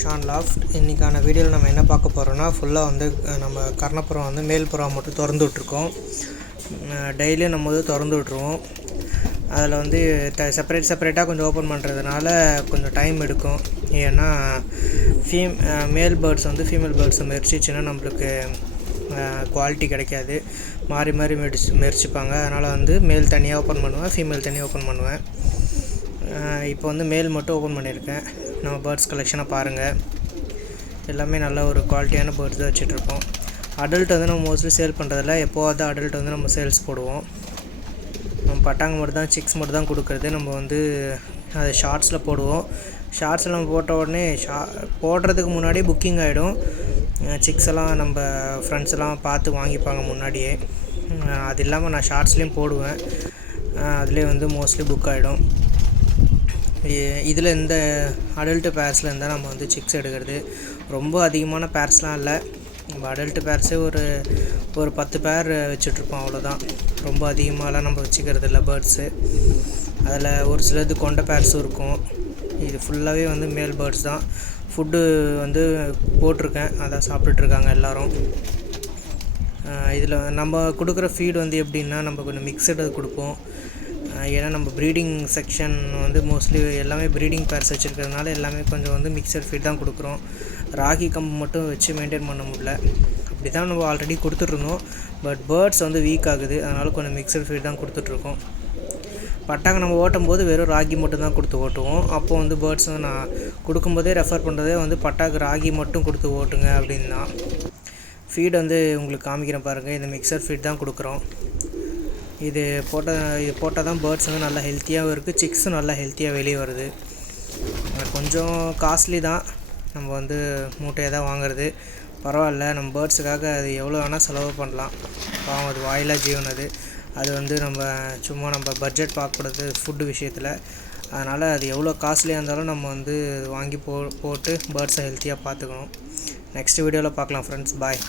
Shawn loft. இன்றைக்கான வீடியோவில் நம்ம என்ன பார்க்க போகிறோன்னா, ஃபுல்லாக வந்து நம்ம கர்ணப்புறம் வந்து மேல் புறம் மட்டும் திறந்து விட்ருக்கோம். டெய்லியும் நம்ம வந்து திறந்து விட்ருவோம். அதில் வந்து செப்பரேட்டாக கொஞ்சம் ஓப்பன் பண்ணுறதுனால கொஞ்சம் டைம் எடுக்கும். ஏன்னா மேல் பேர்ட்ஸ் வந்து ஃபீமேல் பேர்ட்ஸை மெரிச்சிச்சுன்னா நம்மளுக்கு குவாலிட்டி கிடைக்காது. மாறி மாறி மெரிச்சிப்பாங்க. அதனால் வந்து மேல் தனியாக ஓப்பன் பண்ணுவேன், ஃபீமேல் தனியாக ஓப்பன் பண்ணுவேன். இப்போ வந்து மேல் மட்டும் ஓப்பன் பண்ணியிருக்கேன். நம்ம பேர்ட்ஸ் கலெக்ஷனை பாருங்கள். எல்லாமே நல்ல ஒரு குவாலிட்டியான பேர்ட்ஸ் தான் வச்சிட்ருக்கோம். அடல்ட் வந்து நம்ம மோஸ்ட்லி சேல் பண்ணுறதில்ல. எப்போவாது அடல்ட் வந்து நம்ம சேல்ஸ் போடுவோம். நம்ம பட்டாங்க மட்டும் தான், சிக்ஸ் மட்டும் தான் கொடுக்குறது. நம்ம வந்து அதை ஷார்ட்ஸில் போடுவோம். ஷார்ட்ஸில் நம்ம போட்ட உடனே போடுறதுக்கு முன்னாடியே புக்கிங் ஆகிடும். சிக்ஸ் எல்லாம் நம்ம ஃப்ரெண்ட்ஸ் எல்லாம் பார்த்து வாங்கிப்பாங்க முன்னாடியே. அது இல்லாமல் நான் ஷார்ட்ஸ்லேயும் போடுவேன். அதிலே வந்து மோஸ்ட்லி புக் ஆகிடும். இதில் இந்த அடல்ட்டு பேர்ஸில் இருந்தால் நம்ம வந்து சிக்ஸ் எடுக்கிறது. ரொம்ப அதிகமான பேர்ஸ்லாம் இல்லை. நம்ம அடல்ட்டு பேர்ஸே ஒரு 10 பேர் வச்சுட்ருப்போம், அவ்வளோதான். ரொம்ப அதிகமாகலாம் நம்ம வச்சுக்கிறது இல்லை பேர்ட்ஸு. அதில் ஒரு சிலது கொண்ட பேர்ஸும் இருக்கும். இது ஃபுல்லாகவே வந்து மேல் பேர்ட்ஸ் தான். ஃபுட்டு வந்து போட்டிருக்கேன், அதான் சாப்பிட்டுட்ருக்காங்க எல்லோரும். இதில் நம்ம கொடுக்குற ஃபீடு வந்து எப்படின்னா, நம்ம கொஞ்சம் மிக்சடு கொடுப்போம். ஏன்னா நம்ம ப்ரீடிங் செக்ஷன் வந்து மோஸ்ட்லி எல்லாமே ப்ரீடிங் பேர்ஸ் வச்சுருக்கிறதுனால எல்லாமே கொஞ்சம் வந்து மிக்சட் ஃபீட் தான் கொடுக்குறோம். ராகி கம்பு மட்டும் வச்சு மெயின்டைன் பண்ண முடியல. அப்படி தான் நம்ம ஆல்ரெடி கொடுத்துட்ருந்தோம். பட் பேர்ட்ஸ் வந்து வீக் ஆகுது, அதனால் கொஞ்சம் மிக்சட் ஃபீட் தான் கொடுத்துட்ருக்கோம். பட்டாங்க நம்ம ஓட்டும் போது வெறும் ராகி மட்டும் தான் கொடுத்து ஓட்டுவோம். அப்போது வந்து பேர்ட்ஸ் வந்து நான் கொடுக்கும்போதே ரெஃபர் பண்ணுறதே வந்து பட்டாக்கு ராகி மட்டும் கொடுத்து ஓட்டுங்க அப்படின்னு தான். ஃபீட் வந்து உங்களுக்கு காமிக்கிறேன் பாருங்கள். இந்த மிக்சர் ஃபீட் தான் கொடுக்குறோம். இது போட்டால் தான் பேர்ட்ஸ் வந்து நல்லா ஹெல்த்தியாகவும் இருக்குது. சிக்ஸும் நல்லா ஹெல்த்தியாக வெளியே வருது. கொஞ்சம் காஸ்ட்லி தான், நம்ம வந்து மூட்டையாக தான் வாங்குறது. பரவாயில்ல, நம்ம பேர்ட்ஸுக்காக அது எவ்வளோ வேணால் செலவு பண்ணலாம். பாவம், அது வாயிலா ஜீவன். அது வந்து நம்ம பட்ஜெட் பார்க்கக்கூடாது ஃபுட்டு விஷயத்தில். அதனால் அது எவ்வளோ காஸ்ட்லியாக இருந்தாலும் நம்ம வந்து வாங்கி போட்டு பேர்ட்ஸை ஹெல்த்தியாக பார்த்துக்கணும். நெக்ஸ்ட் வீடியோவில் பார்க்கலாம் ஃப்ரெண்ட்ஸ். பாய்.